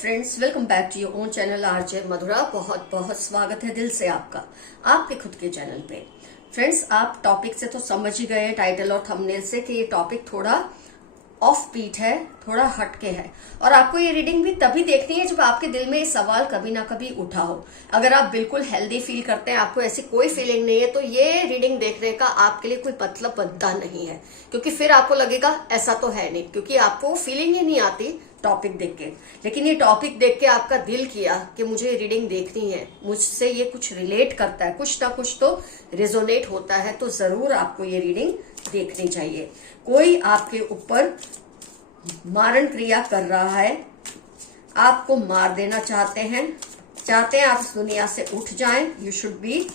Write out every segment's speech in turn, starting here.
Friends, welcome back to your own channel RJ Madhura. बहुत बहुत स्वागत है दिल से आपका आपके खुद के चैनल पे। फ्रेंड्स, आप टॉपिक से तो समझ ही गए टाइटल और थंबनेल से कि ये टॉपिक थोड़ा ऑफ बीट है, थोड़ा हटके है। और आपको ये रीडिंग भी तभी देखनी है जब आपके दिल में ये सवाल कभी ना कभी उठा हो। अगर आप बिल्कुल हेल्दी फील करते हैं, आपको ऐसी कोई फीलिंग नहीं है, तो ये रीडिंग देखने का आपके लिए कोई मतलब बनता नहीं है। क्योंकि फिर आपको लगेगा ऐसा तो है नहीं, क्योंकि आपको फीलिंग ही नहीं आती टॉपिक देख के। लेकिन ये टॉपिक देख के आपका दिल किया कि मुझे ये रीडिंग देखनी है, मुझसे ये कुछ रिलेट करता है, कुछ ना कुछ तो रेजोनेट होता है, तो जरूर आपको ये रीडिंग देखनी चाहिए। कोई आपके ऊपर मारण क्रिया कर रहा है, आपको मार देना चाहते हैं आप इस दुनिया से उठ जाएं, यू शुड बी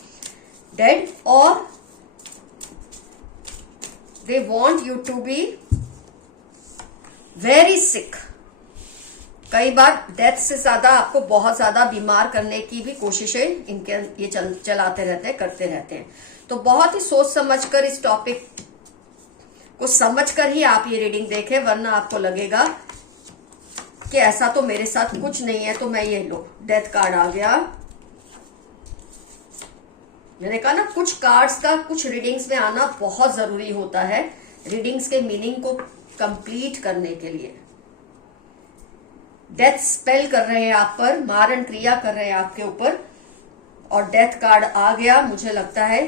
डेड, और they want you to be very sick. कई बार डेथ से ज्यादा आपको बहुत ज्यादा बीमार करने की भी कोशिशें इनके ये चलाते रहते हैं, करते रहते हैं। तो बहुत ही सोच समझकर इस टॉपिक को समझकर ही आप ये रीडिंग देखें, वरना आपको लगेगा कि ऐसा तो मेरे साथ कुछ नहीं है। तो मैं ये लो, डेथ कार्ड आ गया। मैंने कहा ना, कुछ कार्ड्स का कुछ रीडिंग्स में आना बहुत जरूरी होता है रीडिंग्स के मीनिंग को कंप्लीट करने के लिए। डेथ स्पेल कर रहे हैं आप पर, मारण क्रिया कर रहे हैं आपके ऊपर, और डेथ कार्ड आ गया। मुझे लगता है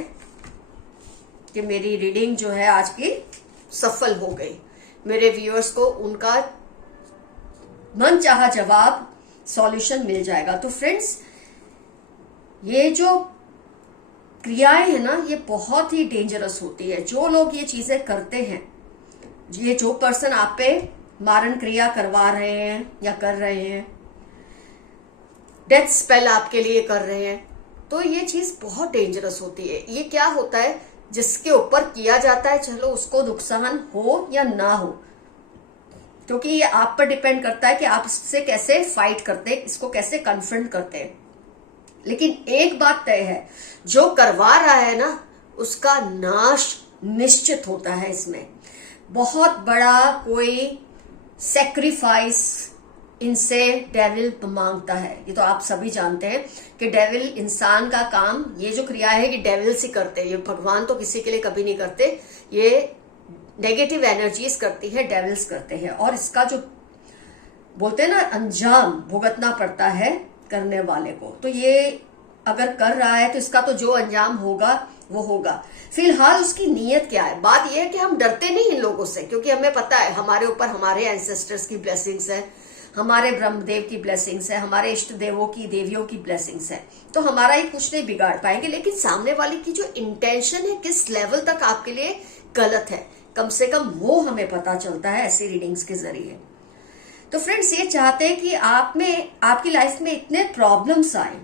कि मेरी रीडिंग जो है आज की सफल हो गई। मेरे व्यूअर्स को उनका मनचाहा जवाब, सॉल्यूशन मिल जाएगा। तो फ्रेंड्स, ये जो क्रियाएं है ना, ये बहुत ही डेंजरस होती है। जो लोग ये चीजें करते हैं, ये जो पर्सन आप पे मारण क्रिया करवा रहे हैं या कर रहे हैं, डेथ स्पेल आपके लिए कर रहे हैं, तो ये चीज बहुत डेंजरस होती है। ये क्या होता है, जिसके ऊपर किया जाता है, चलो उसको नुकसान हो या ना हो, क्योंकि ये आप पर डिपेंड करता है कि आप इससे कैसे फाइट करते हैं, इसको कैसे कन्फ्रंट करते हैं। लेकिन एक बात तय है, जो करवा रहा है ना, उसका नाश निश्चित होता है। इसमें बहुत बड़ा कोई सेक्रीफाइस इनसे डेविल मांगता है। ये तो आप सभी जानते हैं कि डेविल इंसान का काम, ये जो क्रिया है कि डेविल से करते हैं, ये भगवान तो किसी के लिए कभी नहीं करते। ये नेगेटिव एनर्जीज करती है, डेविल्स करते हैं, और इसका जो बोलते हैं ना, अंजाम भुगतना पड़ता है करने वाले को। तो ये अगर कर रहा है तो इसका तो जो अंजाम होगा वो होगा। फिलहाल उसकी नीयत क्या है? बात यह है कि हम डरते नहीं इन लोगों से, क्योंकि हमें पता है हमारे ऊपर हमारे एंसेस्टर्स की ब्लेसिंग्स है, हमारे ब्रह्मदेव की ब्लेसिंग्स है, हमारे इष्ट देवों की, देवियों की ब्लेसिंग्स है। तो हमारा ही कुछ नहीं बिगाड़ पाएंगे। लेकिन सामने वाले की जो इंटेंशन है, किस लेवल तक आपके लिए गलत है, कम से कम वो हमें पता चलता है ऐसी रीडिंग्स के जरिए। तो फ्रेंड्स, ये चाहते हैं कि आप में, आपकी लाइफ में इतने प्रॉब्लम्स आए,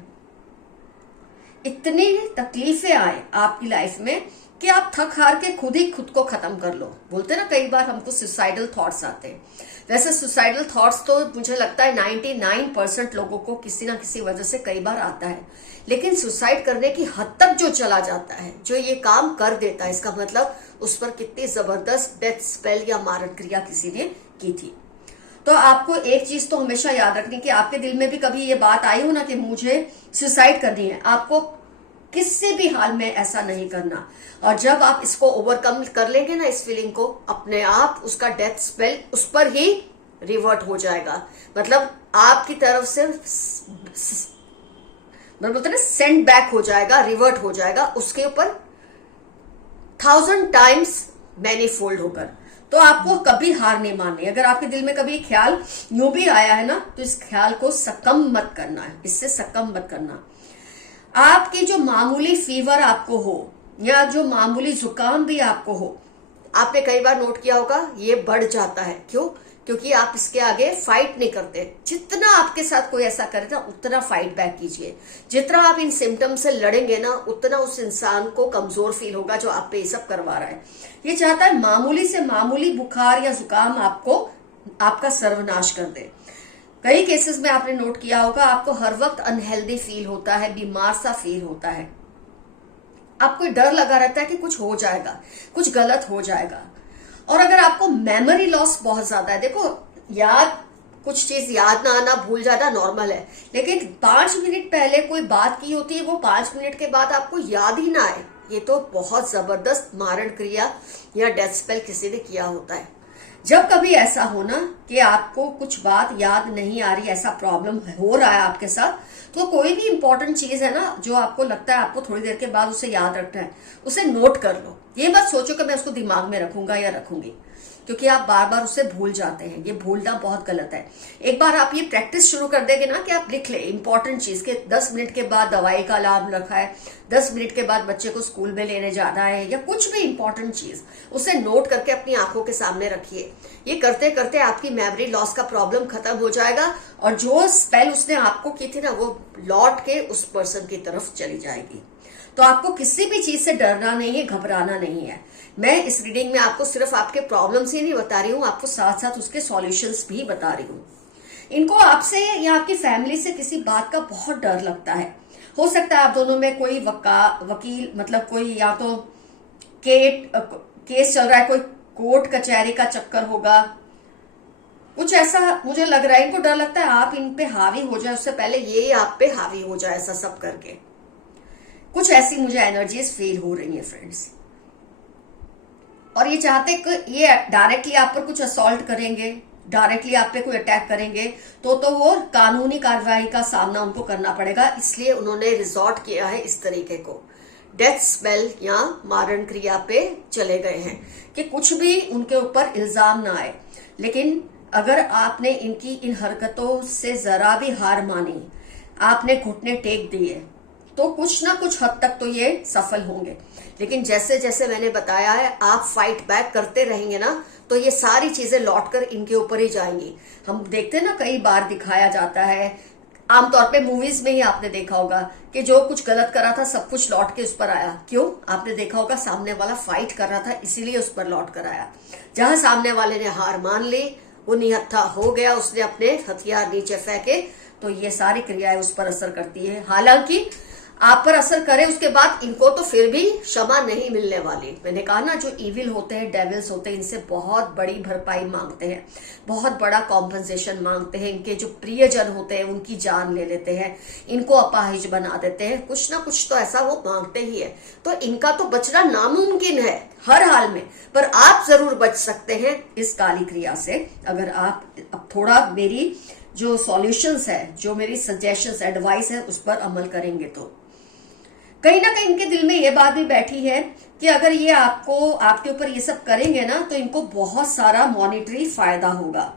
इतनी तकलीफें आए आपकी लाइफ में कि आप थक हार के खुद ही खुद को खत्म कर लो। बोलते ना, कई बार हमको सुसाइडल थॉट्स आते हैं। वैसे सुसाइडल थॉट्स तो मुझे लगता है 99% लोगों को किसी ना किसी वजह से कई बार आता है। लेकिन सुसाइड करने की हद तक जो चला जाता है, जो ये काम कर देता है, इसका मतलब उस पर कितनी जबरदस्त डेथ स्पेल या मारण क्रिया किसी ने की थी। तो आपको एक चीज तो हमेशा याद रखनी कि आपके दिल में भी कभी ये बात आई हो ना कि मुझे सुसाइड करनी है, आपको किसी भी हाल में ऐसा नहीं करना। और जब आप इसको ओवरकम कर लेंगे ना, इस फीलिंग को, अपने आप उसका डेथ स्पेल उस पर ही रिवर्ट हो जाएगा। मतलब आपकी तरफ से बोलते ना, सेंड बैक हो जाएगा, रिवर्ट हो जाएगा उसके ऊपर 1000 टाइम्स मैनीफोल्ड होकर। तो आपको कभी हार नहीं माननी। अगर आपके दिल में कभी ख्याल यूं भी आया है ना, तो इस ख्याल को सकम मत करना है, इससे सकम मत करना। आपकी जो मामूली फीवर आपको हो या जो मामूली जुकाम भी आपको हो, आपने कई बार नोट किया होगा, ये बढ़ जाता है। क्यों? क्योंकि आप इसके आगे फाइट नहीं करते। जितना आपके साथ कोई ऐसा करे ना, उतना फाइट बैक कीजिए। जितना आप इन सिम्टम से लड़ेंगे ना, उतना उस इंसान को कमजोर फील होगा जो आप पे ये सब करवा रहा है। ये चाहता है मामूली से मामूली बुखार या जुकाम आपको, आपका सर्वनाश कर दे। कई केसेस में आपने नोट किया होगा, आपको हर वक्त अनहेल्दी फील होता है, बीमार सा फील होता है, आपको डर लगा रहता है कि कुछ हो जाएगा, कुछ गलत हो जाएगा। और अगर आपको मेमोरी लॉस बहुत ज्यादा है, देखो याद कुछ चीज याद ना आना, भूल जाना नॉर्मल है, लेकिन 5 मिनट पहले कोई बात की होती है, वो 5 मिनट के बाद आपको याद ही ना आए, ये तो बहुत जबरदस्त मारण क्रिया या डेथ स्पेल किसी ने किया होता है। जब कभी ऐसा हो ना कि आपको कुछ बात याद नहीं आ रही, ऐसा प्रॉब्लम हो रहा है आपके साथ, तो कोई भी इंपॉर्टेंट चीज है ना जो आपको लगता है आपको थोड़ी देर के बाद उसे याद रखना है, उसे नोट कर लो। ये मत सोचो कि मैं उसको दिमाग में रखूंगा या रखूंगी, क्योंकि आप बार बार उसे भूल जाते हैं। ये भूलना बहुत गलत है। एक बार आप ये प्रैक्टिस शुरू कर देंगे ना कि आप लिख ले इंपॉर्टेंट चीज के 10 मिनट के बाद दवाई का अलार्म रखा है, 10 मिनट के बाद बच्चे को स्कूल में लेने जाना है, या कुछ भी इंपॉर्टेंट चीज, उसे नोट करके अपनी आंखों के सामने रखिए। ये करते करते आपकी मेमोरी लॉस का प्रॉब्लम खत्म हो जाएगा, और जो स्पेल उसने आपको की थी ना वो लौट के उस पर्सन की तरफ चली जाएगी। तो आपको किसी भी चीज से डरना नहीं है, घबराना नहीं है। मैं इस रीडिंग में आपको सिर्फ आपके प्रॉब्लम्स ही नहीं बता रही हूँ, आपको साथ साथ उसके सॉल्यूशंस भी बता रही हूँ। इनको आपसे या आपकी फैमिली से किसी बात का बहुत डर लगता है। हो सकता है आप दोनों में कोई वकील मतलब कोई या तो केस चल रहा है, कोई कोर्ट कचहरी का चक्कर होगा, कुछ ऐसा मुझे लग रहा है। इनको डर लगता है आप इन पे हावी हो जाए, उससे पहले ये आप पे हावी हो जाए, ऐसा सब करके। कुछ ऐसी मुझे एनर्जीज फील हो रही है फ्रेंड्स, और ये चाहते कि ये डायरेक्टली आप पर कुछ असॉल्ट करेंगे, डायरेक्टली आप पे कोई अटैक करेंगे, तो वो कानूनी कार्रवाई का सामना उनको करना पड़ेगा। इसलिए उन्होंने रिजॉर्ट किया है इस तरीके को, डेथ स्पेल या मारण क्रिया पे चले गए हैं कि कुछ भी उनके ऊपर इल्जाम ना आए। लेकिन अगर आपने इनकी इन हरकतों से जरा भी हार मानी, आपने घुटने टेक दिए, तो कुछ ना कुछ हद तक तो ये सफल होंगे। लेकिन जैसे जैसे मैंने बताया है, आप फाइट बैक करते रहेंगे ना, तो ये सारी चीजें लौटकर इनके ऊपर ही जाएंगी। हम देखते हैं ना, कई बार दिखाया जाता है, आमतौर पे मूवीज में ही आपने देखा होगा कि जो कुछ गलत करा था सब कुछ लौट के उस पर आया। क्यों? आपने देखा होगा सामने वाला फाइट कर रहा था, इसीलिए उस पर लौट कर आया। जहां सामने वाले ने हार मान ली, वो निहत्था हो गया, उसने अपने हथियार नीचे फेंके, तो ये सारी क्रियाएं उस पर असर करती है। हालांकि आप पर असर करे उसके बाद इनको तो फिर भी क्षमा नहीं मिलने वाली। मैंने कहा ना, जो इविल होते हैं, डेविल्स होते हैं, इनसे बहुत बड़ी भरपाई मांगते हैं, बहुत बड़ा कॉम्पनसेशन मांगते हैं। इनके जो प्रियजन होते हैं उनकी जान ले लेते हैं, इनको अपाहिज बना देते हैं, कुछ ना कुछ तो ऐसा वो मांगते ही है। तो इनका तो बचना नामुमकिन है हर हाल में, पर आप जरूर बच सकते हैं इस काली क्रिया से, अगर आप अब थोड़ा मेरी जो सॉल्यूशंस है, जो मेरी सजेशंस, एडवाइस है, उस पर अमल करेंगे। तो कहीं ना कहीं इनके दिल में ये बात भी बैठी है कि अगर ये आपके ऊपर ये सब करेंगे ना, तो इनको बहुत सारा मॉनिटरी फायदा होगा।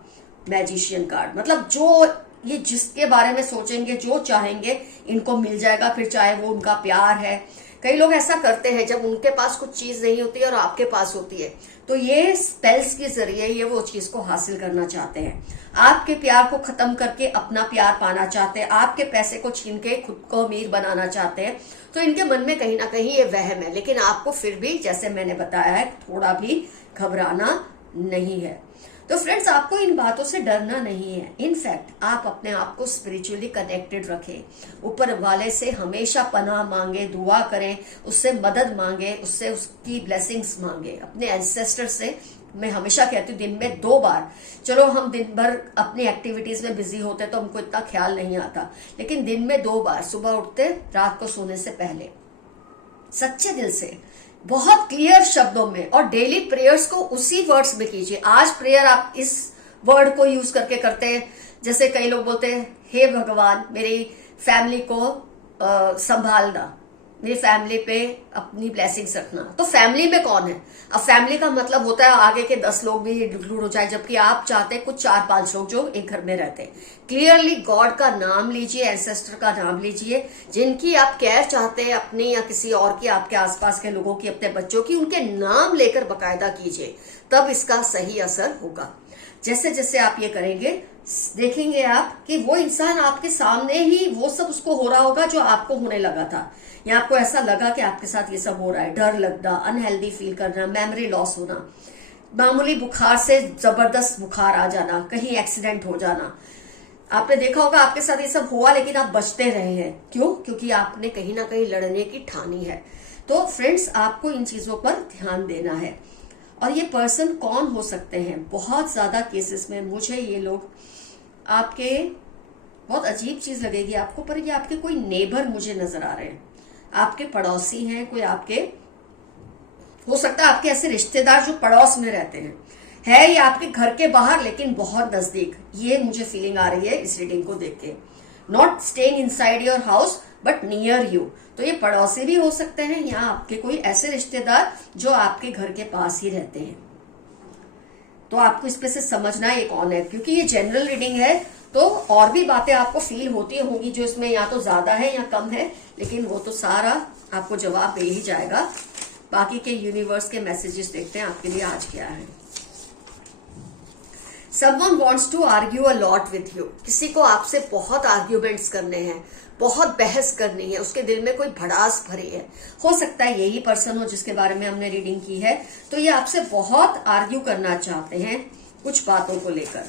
मैजिशियन कार्ड मतलब जो ये जिसके बारे में सोचेंगे, जो चाहेंगे, इनको मिल जाएगा। फिर चाहे वो उनका प्यार है, कई लोग ऐसा करते हैं जब उनके पास कुछ चीज नहीं होती है और आपके पास होती है, तो ये स्पेल्स के जरिए ये वो चीज को हासिल करना चाहते हैं। आपके प्यार को खत्म करके अपना प्यार पाना चाहते हैं, आपके पैसे को छीन के खुद को अमीर बनाना चाहते हैं। तो इनके मन में कहीं ना कहीं ये वहम है, लेकिन आपको फिर भी, जैसे मैंने बताया है, थोड़ा भी घबराना नहीं है। तो फ्रेंड्स, आपको इन बातों से डरना नहीं है। इनफैक्ट आप अपने आप को स्पिरिचुअली कनेक्टेड रखें, ऊपर वाले से हमेशा पनाह मांगे, दुआ करें, उससे मदद मांगे, उससे उसकी ब्लेसिंग्स मांगे, अपने एंसेस्टर से। मैं हमेशा कहती हूँ दिन में 2 बार, चलो हम दिन भर अपनी एक्टिविटीज में बिजी होते हैं तो हमको इतना ख्याल नहीं आता, लेकिन दिन में 2 बार, सुबह उठते, रात को सोने से पहले, सच्चे दिल से, बहुत क्लियर शब्दों में, और डेली प्रेयर्स को उसी वर्ड्स में कीजिए। आज प्रेयर आप इस वर्ड को यूज करके करते हैं, जैसे कई लोग बोलते हैं, हे भगवान मेरी फैमिली को संभालना, मेरी फैमिली पे अपनी ब्लेसिंग्स रखना। तो फैमिली में कौन है? अब फैमिली का मतलब होता है आगे के 10 लोग भी इंक्लूड हो जाए, जबकि आप चाहते हैं कुछ 4-5 लोग जो एक घर में रहते हैं। क्लियरली गॉड का नाम लीजिए, एंसेस्टर का नाम लीजिए, जिनकी आप केयर चाहते हैं, अपनी या किसी और की, आपके आसपास के लोगों की, अपने बच्चों की, उनके नाम लेकर बकायदा कीजिए, तब इसका सही असर होगा। जैसे जैसे आप ये करेंगे, देखेंगे आप कि वो इंसान आपके सामने ही वो सब उसको हो रहा होगा जो आपको होने लगा था, या आपको ऐसा लगा कि आपके साथ ये सब हो रहा है। डर लगना, अनहेल्दी फील करना, मेमोरी लॉस होना, मामूली बुखार से जबरदस्त बुखार आ जाना, कहीं एक्सीडेंट हो जाना। आपने देखा होगा आपके साथ ये सब हुआ, लेकिन आप बचते रहे हैं। क्यों? क्योंकि आपने कहीं ना कहीं लड़ने की ठानी है। तो फ्रेंड्स, आपको इन चीजों पर ध्यान देना है। और ये पर्सन कौन हो सकते हैं? बहुत ज्यादा केसेस में मुझे ये लोग आपके बहुत अजीब चीज लगेगी आपको, पर ये आपके कोई नेबर मुझे नजर आ रहे हैं, आपके पड़ोसी हैं, कोई आपके, हो सकता है आपके ऐसे रिश्तेदार जो पड़ोस में रहते हैं, है ये आपके घर के बाहर लेकिन बहुत नजदीक, ये मुझे फीलिंग आ रही है इस रीडिंग को देख के। Not staying inside your house but near you, तो ये पड़ोसी भी हो सकते हैं या आपके कोई ऐसे रिश्तेदार जो आपके घर के पास ही रहते हैं। तो आपको इस पे से समझना है ये कौन है, क्योंकि ये जनरल रीडिंग है तो और भी बातें आपको फील होती होंगी जो इसमें या तो ज्यादा है या कम है, लेकिन वो तो सारा आपको जवाब दे ही जाएगा। बाकी के यूनिवर्स के मैसेजेस देखते हैं आपके लिए आज क्या है। Someone wants to argue a lot with you, किसी को आपसे बहुत आर्ग्यूमेंट्स करने हैं, बहुत बहस करनी है, उसके दिल में कोई भड़ास भरी है। हो सकता है यही पर्सन हो जिसके बारे में हमने रीडिंग की है, तो ये आपसे बहुत आर्ग्यू करना चाहते हैं कुछ बातों को लेकर।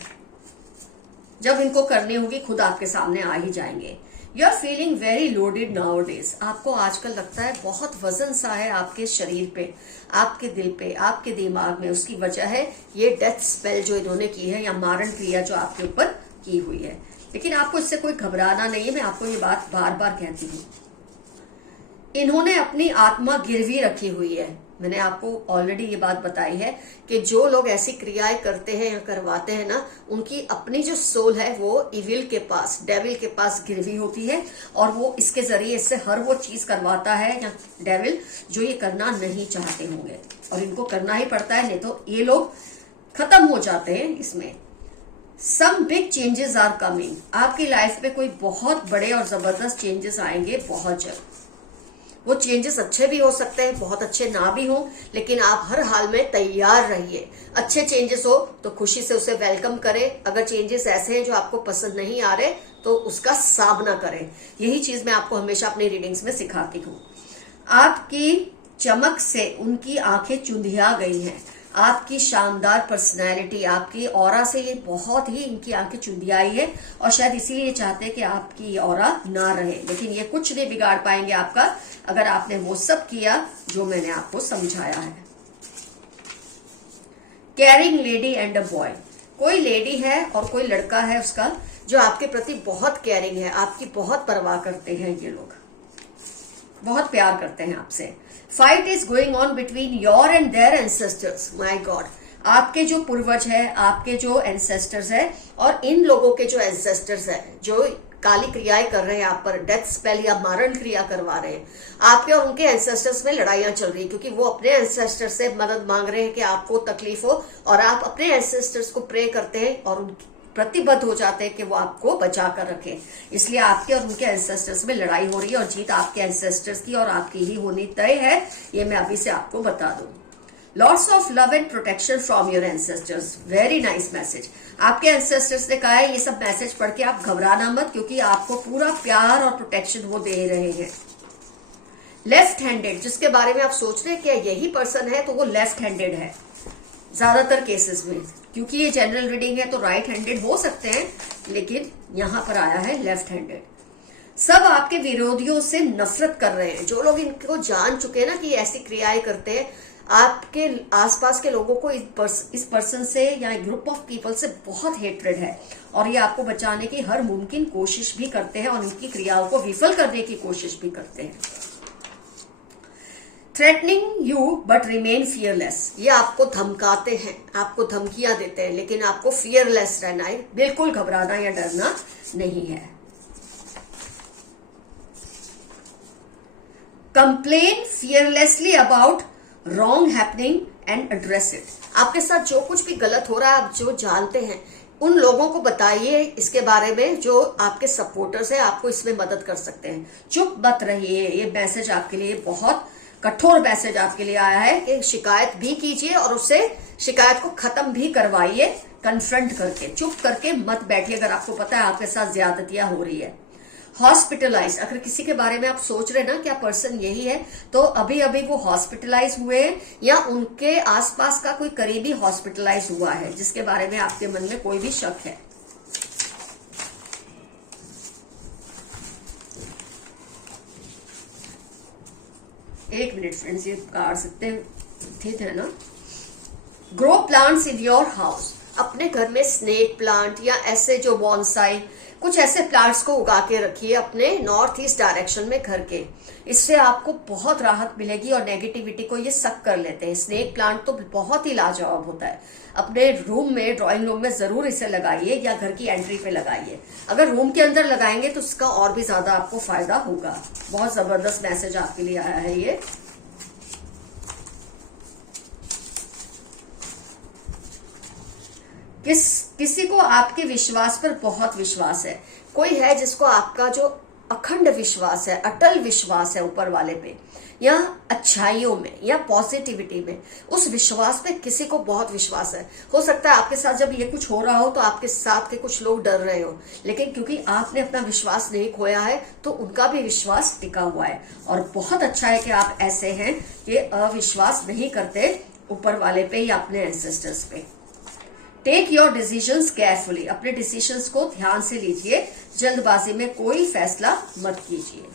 जब इनको करनी होगी खुद आपके सामने आ ही जाएंगे। You are feeling very loaded nowadays, आपको आजकल लगता है बहुत वजन सा है आपके शरीर पे, आपके दिल पे, आपके दिमाग में। उसकी वजह है ये डेथ स्पेल जो इन्होंने की है या मारण क्रिया जो आपके ऊपर की हुई है। लेकिन आपको इससे कोई घबराना नहीं है, मैं आपको ये बात बार बार कहती हूँ। इन्होंने अपनी आत्मा गिरवी रखी हुई है। मैंने आपको ऑलरेडी ये बात बताई है कि जो लोग ऐसी क्रियाएं करते हैं या करवाते हैं ना, उनकी अपनी जो सोल है वो इविल के पास, डेविल के पास गिरवी होती है, और वो इसके जरिए इससे हर वो चीज करवाता है या डेविल जो ये करना नहीं चाहते होंगे, और इनको करना ही पड़ता है, नहीं तो ये लोग खत्म हो जाते हैं इसमें। Some big changes are coming, आपकी लाइफ में कोई बहुत बड़े और जबरदस्त चेंजेस आएंगे बहुत जल्द। वो चेंजेस अच्छे भी हो सकते हैं, बहुत अच्छे ना भी हो, लेकिन आप हर हाल में तैयार रहिए। अच्छे चेंजेस हो तो खुशी से उसे वेलकम करें, अगर चेंजेस ऐसे हैं जो आपको पसंद नहीं आ रहे तो उसका सामना करें। यही चीज मैं आपको हमेशा अपनी रीडिंग्स में सिखाती हूँ। आपकी चमक से उनकी आंखें चुंधिया गई हैं, आपकी शानदार पर्सनैलिटी, आपकी ऑरा से ये बहुत ही इनकी आंखें चुंधियाई है, और शायद इसीलिए ये चाहते हैं कि आपकी ऑरा ना रहे, लेकिन ये कुछ नहीं बिगाड़ पाएंगे आपका अगर आपने वो सब किया जो मैंने आपको समझाया है। Caring lady and a boy, कोई लेडी है और कोई लड़का है उसका जो आपके प्रति बहुत केयरिंग है, आपकी बहुत परवाह करते हैं, ये लोग बहुत प्यार करते हैं आपसे। Fight is going on between your and their ancestors, my God, आपके जो पूर्वज है, आपके जो एंसेस्टर्स है और इन लोगों के जो एंसेस्टर्स है जो काली क्रियाएं कर रहे हैं आप पर, डेथ स्पेल या मारण क्रिया करवा रहे हैं, आपके और उनके एंसेस्टर्स में लड़ाइयां चल रही है, क्योंकि वो अपने एंसेस्टर्स से मदद मांग रहे हैं कि आपको तकलीफ हो, और आप अपने एंसेस्टर्स को प्रे करते हैं और उनकी प्रतिबद्ध हो जाते हैं कि वो आपको बचा कर रखें। इसलिए आपके और उनके एंसेस्टर्स में लड़ाई हो रही है, और जीत आपके एंसेस्टर्स की और आपकी ही होनी तय है, ये मैं अभी से आपको बता दूं। Lots of love and protection from your ancestors, very nice message. आपके एंसेस्टर्स ने कहा है ये सब मैसेज पढ़ के आप घबराना मत, क्योंकि आपको पूरा प्यार और प्रोटेक्शन वो दे रहे हैं। लेफ्ट हैंडेड, जिसके बारे में आप सोच रहे हैं कि यही पर्सन है, तो वो लेफ्ट हैंडेड है ज्यादातर केसेस में, क्योंकि ये जनरल रीडिंग है तो राइट हैंडेड हो सकते हैं, लेकिन यहां पर आया है लेफ्ट हैंडेड। सब आपके विरोधियों से नफरत कर रहे हैं, जो लोग इनको जान चुके हैं ना कि ऐसी क्रियाएं करते हैं, आपके आसपास के लोगों को इस पर्सन से या ग्रुप ऑफ पीपल से बहुत हेट्रेड है, और ये आपको बचाने की हर मुमकिन कोशिश भी करते हैं और उनकी क्रियाओं को विफल करने की कोशिश भी करते हैं। Threatening you but remain fearless, ये आपको धमकाते हैं, आपको धमकियां देते हैं, लेकिन आपको फियरलेस रहना है, बिल्कुल घबराना या डरना नहीं है। Complain fearlessly about wrong happening and address it, आपके साथ जो कुछ भी गलत हो रहा है, आप जो जानते हैं उन लोगों को बताइए इसके बारे में, जो आपके सपोर्टर्स हैं, आपको इसमें मदद कर सकते हैं। चुप मत रहिए, ये मैसेज आपके लिए बहुत कठोर मैसेज आपके लिए आया है कि शिकायत भी कीजिए और उससे शिकायत को खत्म भी करवाइए, कन्फ्रंट करके, चुप करके मत बैठिए अगर आपको पता है आपके साथ ज्यादतियां हो रही है। हॉस्पिटलाइज, अगर किसी के बारे में आप सोच रहे ना क्या पर्सन यही है, तो अभी अभी वो हॉस्पिटलाइज हुए हैं या उनके आसपास का कोई करीबी हॉस्पिटलाइज हुआ है जिसके बारे में आपके मन में कोई भी शक है। एक मिनट फ्रेंड्स, ये काट सकते हैं, ठीक है ना। Grow plants in your house, अपने घर में स्नेक प्लांट या ऐसे जो बॉन्साई, कुछ ऐसे प्लांट्स को उगा के रखिए अपने नॉर्थ ईस्ट डायरेक्शन में घर के। इससे आपको बहुत राहत मिलेगी और नेगेटिविटी को ये सक कर लेते हैं। स्नेक प्लांट तो बहुत ही लाजवाब होता है। अपने रूम में, ड्राइंग रूम में जरूर इसे लगाइए या घर की एंट्री पे लगाइए। अगर रूम के अंदर लगाएंगे तो उसका और भी ज्यादा आपको फायदा होगा। बहुत जबरदस्त मैसेज आपके लिए आया है ये। किसी को आपके विश्वास पर बहुत विश्वास है। कोई है जिसको आपका जो अखंड विश्वास है, अटल विश्वास है ऊपर वाले पे, या अच्छाइयों में या पॉजिटिविटी में, उस विश्वास पे किसी को बहुत विश्वास है। हो सकता है आपके साथ जब ये कुछ हो रहा हो तो आपके साथ के कुछ लोग डर रहे हो, लेकिन क्योंकि आपने अपना विश्वास नहीं खोया है तो उनका भी विश्वास टिका हुआ है। और बहुत अच्छा है कि आप ऐसे हैं कि अविश्वास नहीं करते ऊपर वाले पे या अपने एंसेस्टर्स पे। टेक योर डिसीजंस केयरफुली, अपने डिसीजंस को ध्यान से लीजिए, जल्दबाजी में कोई फैसला मत कीजिए।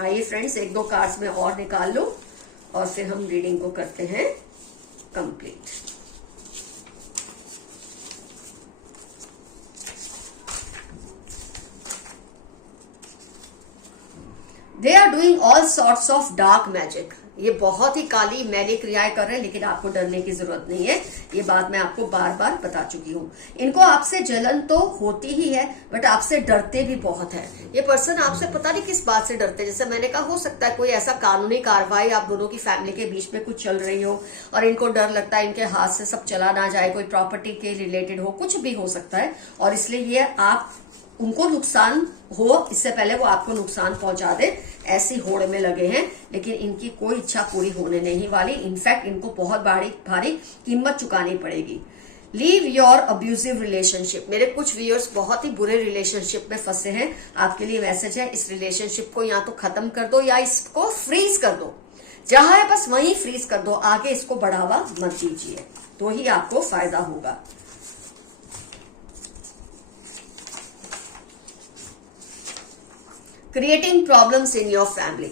आइए फ्रेंड्स, एक दो कार्ड्स में और निकाल लो और फिर हम रीडिंग को करते हैं complete. They are doing all sorts of dark magic. ये बहुत ही काली मैली क्रियाएं कर रहे हैं, लेकिन आपको डरने की जरूरत नहीं है। ये बात मैं आपको बार बार बता चुकी हूँ। इनको आपसे जलन तो होती ही है, बट आपसे डरते भी बहुत है। ये पर्सन आपसे पता नहीं किस बात से डरते हैं। जैसे मैंने कहा, हो सकता है कोई ऐसा कानूनी कार्रवाई आप दोनों की फैमिली के बीच में कुछ चल रही हो और इनको डर लगता है इनके हाथ से सब चला ना जाए, कोई प्रॉपर्टी के रिलेटेड हो, कुछ भी हो सकता है। और इसलिए ये आप उनको नुकसान हो इससे पहले वो आपको नुकसान पहुंचा दे, ऐसी होड़ में लगे हैं। लेकिन इनकी कोई इच्छा पूरी होने नहीं वाली। इनफैक्ट इनको बहुत भारी कीमत चुकानी पड़ेगी। Leave your abusive relationship. मेरे कुछ व्यूअर्स बहुत ही बुरे रिलेशनशिप में फंसे हैं। आपके लिए मैसेज है, इस रिलेशनशिप को या तो खत्म कर दो या इसको फ्रीज कर दो। जहां है बस वहीं फ्रीज कर दो, आगे इसको बढ़ावा मत दीजिए, तो ही आपको फायदा होगा। Creating problems in your family.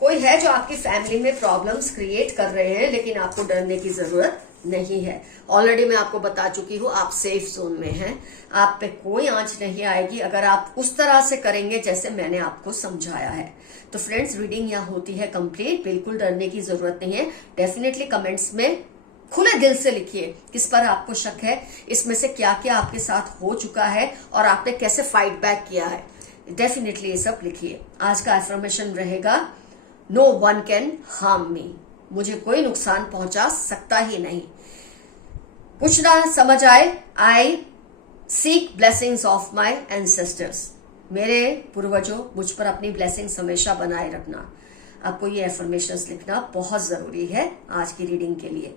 कोई है जो आपकी फैमिली में प्रॉब्लम्स क्रिएट कर रहे हैं, लेकिन आपको डरने की जरूरत नहीं है। ऑलरेडी मैं आपको बता चुकी हूँ, आप सेफ जोन में हैं। आप पे कोई आंच नहीं आएगी अगर आप उस तरह से करेंगे जैसे मैंने आपको समझाया है। तो फ्रेंड्स, रीडिंग यहाँ होती है कंप्लीट। बिल्कुल डरने की जरूरत नहीं है। डेफिनेटली कमेंट्स में खुले दिल से लिखिए किस पर आपको शक है, इसमें से क्या क्या आपके साथ हो चुका है और आपने कैसे फाइट बैक किया है। डेफिनेटली ये सब लिखिए। आज का एफर्मेशन रहेगा, नो वन कैन हार्म मी। मुझे कोई नुकसान पहुंचा सकता ही नहीं। कुछ ना समझ आए, आई seek blessings of my ancestors. मेरे पूर्वजों मुझ पर अपनी ब्लेसिंग्स हमेशा बनाए रखना। आपको ये एफर्मेशंस लिखना बहुत जरूरी है आज की रीडिंग के लिए।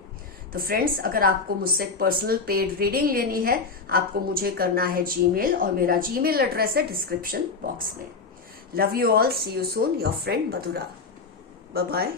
तो फ्रेंड्स, अगर आपको मुझसे पर्सनल पेड रीडिंग लेनी है, आपको मुझे करना है जीमेल, और मेरा जीमेल एड्रेस है डिस्क्रिप्शन बॉक्स में। Love you all, see you soon, your friend Madhura. Bye bye.